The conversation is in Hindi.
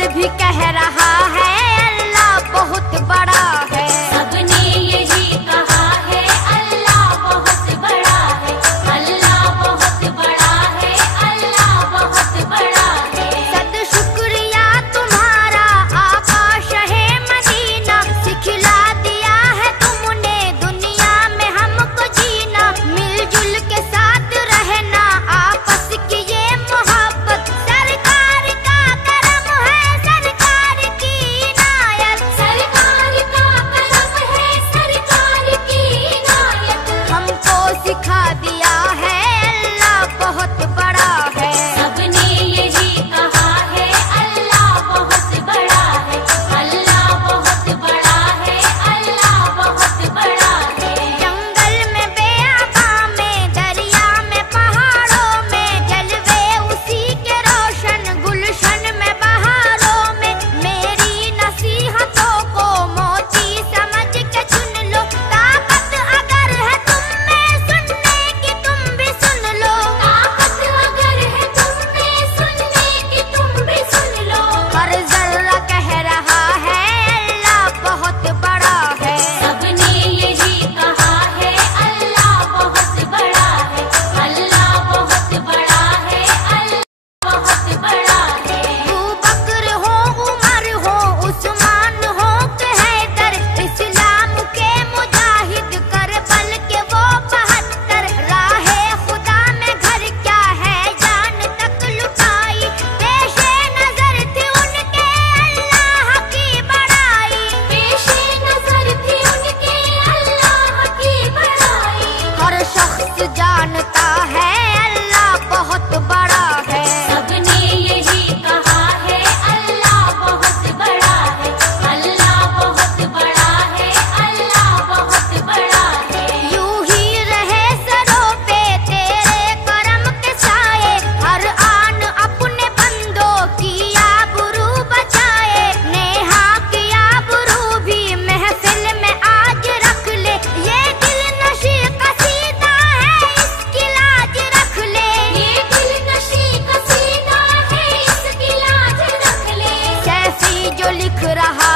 शंकर भी कह रहा है अल्लाह बहुत बड़ा है। सबने यही कहा है अल्लाह बहुत बड़ा है, अल्लाह बहुत बड़ा है, अल्लाह बहुत बड़ा है। सद शुक्रिया तुम्हारा आका शहे मदीना, सिखला दिया है तुमने दुनिया में हमको जीना। मिलजुल के साथ रहना आपस की ये मोहब्बत, सरकार का करम है सरकार की इनायत। सरकार का करम है सरकार की इनायत। हमको सिखा दिया है अल्लाह बहुत बड़ा है। सबने यही कहा है अल्लाह बहुत बड़ा है, अल्लाह बहुत बड़ा है, अल्लाह बहुत बड़ा है। जंगल में बेआबा में दरिया में पहाड़ों में जलवे उसी के रोशन गुलशन में बहारों में। मेरी नसीहतों को मोती समझ के चुन लो, ताकत अगर है तुम में सुनने की तुम भी सुन लो। ताकत अगर है तुम में सुनने की तुम भी सुन लो। हर जर्रा कह रहा है अल्लाह बहुत बड़ा है। सबने यही कहा है अल्लाह बहुत बड़ा है, अल्लाह बहुत बड़ा है, अल्लाह बहुत बड़ा है। अबू बकर हो उमर हो उस्मान हो के हैदर, इस्लाम के मुजाहिद करबल के वो 72। राहे खुदा में घर क्या है जान तक लुटाई, पेशे नजर थी उनके अल्लाह की बड़ाई। पेशे नजर थी उनके अल्लाह की बड़ाई। हर शख्स जानता है अल्लाह बहुत बड़ा है। सबने यही कहा है अल्लाह बहुत बड़ा है, अल्लाह बहुत बड़ा है, अल्लाह बहुत बड़ा है। यूं ही रहे सरों पे तेरे करम के साए, हर आन अपने बंदों की आबरू बचाए। नेहा की आबरू भी महफिल में आज रख ले, ये दिल नशी कसीदा है इसकी लाज रख ले। ये दिल नशी कसीदा है इसकी लाज रख ले। सैफी जो लिख रहा